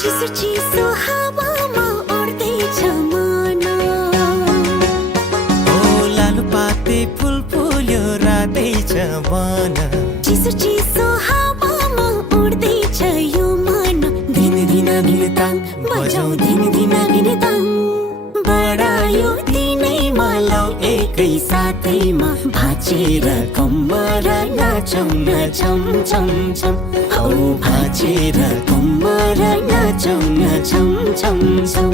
चिसो चिसो हावामा उड्दैछ मन ओ लालुपाते फुल फुल्यो रातैछ मन चिसो चिसो हावामा उड्दैछ यो मन दिन दिन दिन ताङ बजाऊ दिन दिन दिन ताङ बढायो दिनैमा लौ एकै साथैमा भाँचेर कम्बर नाचौँ न छम छम छम हौ भाँचेर कम्बर नाचौँ न छम छम छम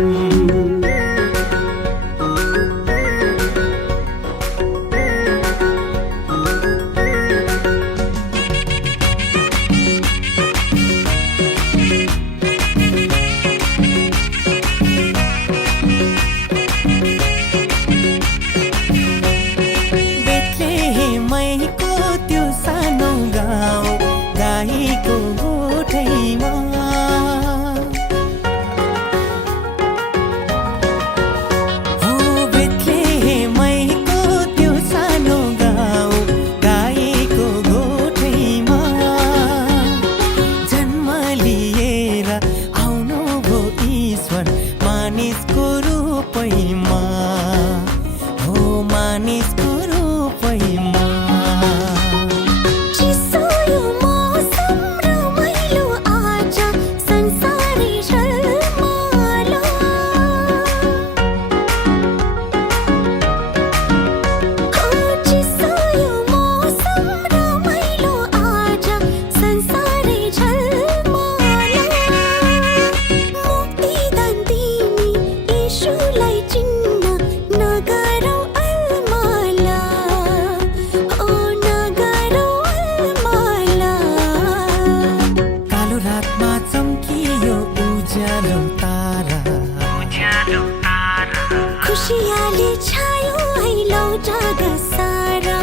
खुशियाली छायो हैलौ जग सारा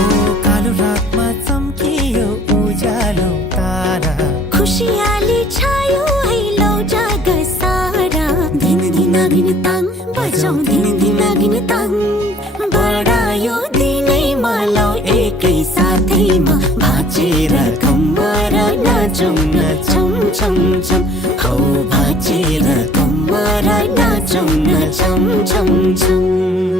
ओ कालो रातमा चम्कियो उज्यालो तारा खुशियाली छायो हैलौ जग सारा दिन दिन दिन ताङ बजाऊ दिन दिन दिन ताङ बढायो दिनैमा लौ एकै साथैमा भाँचेर कम्बर नाचौँ न छम छम छम हौ भाँचेर कम्बर नाचौँ न छम छम छम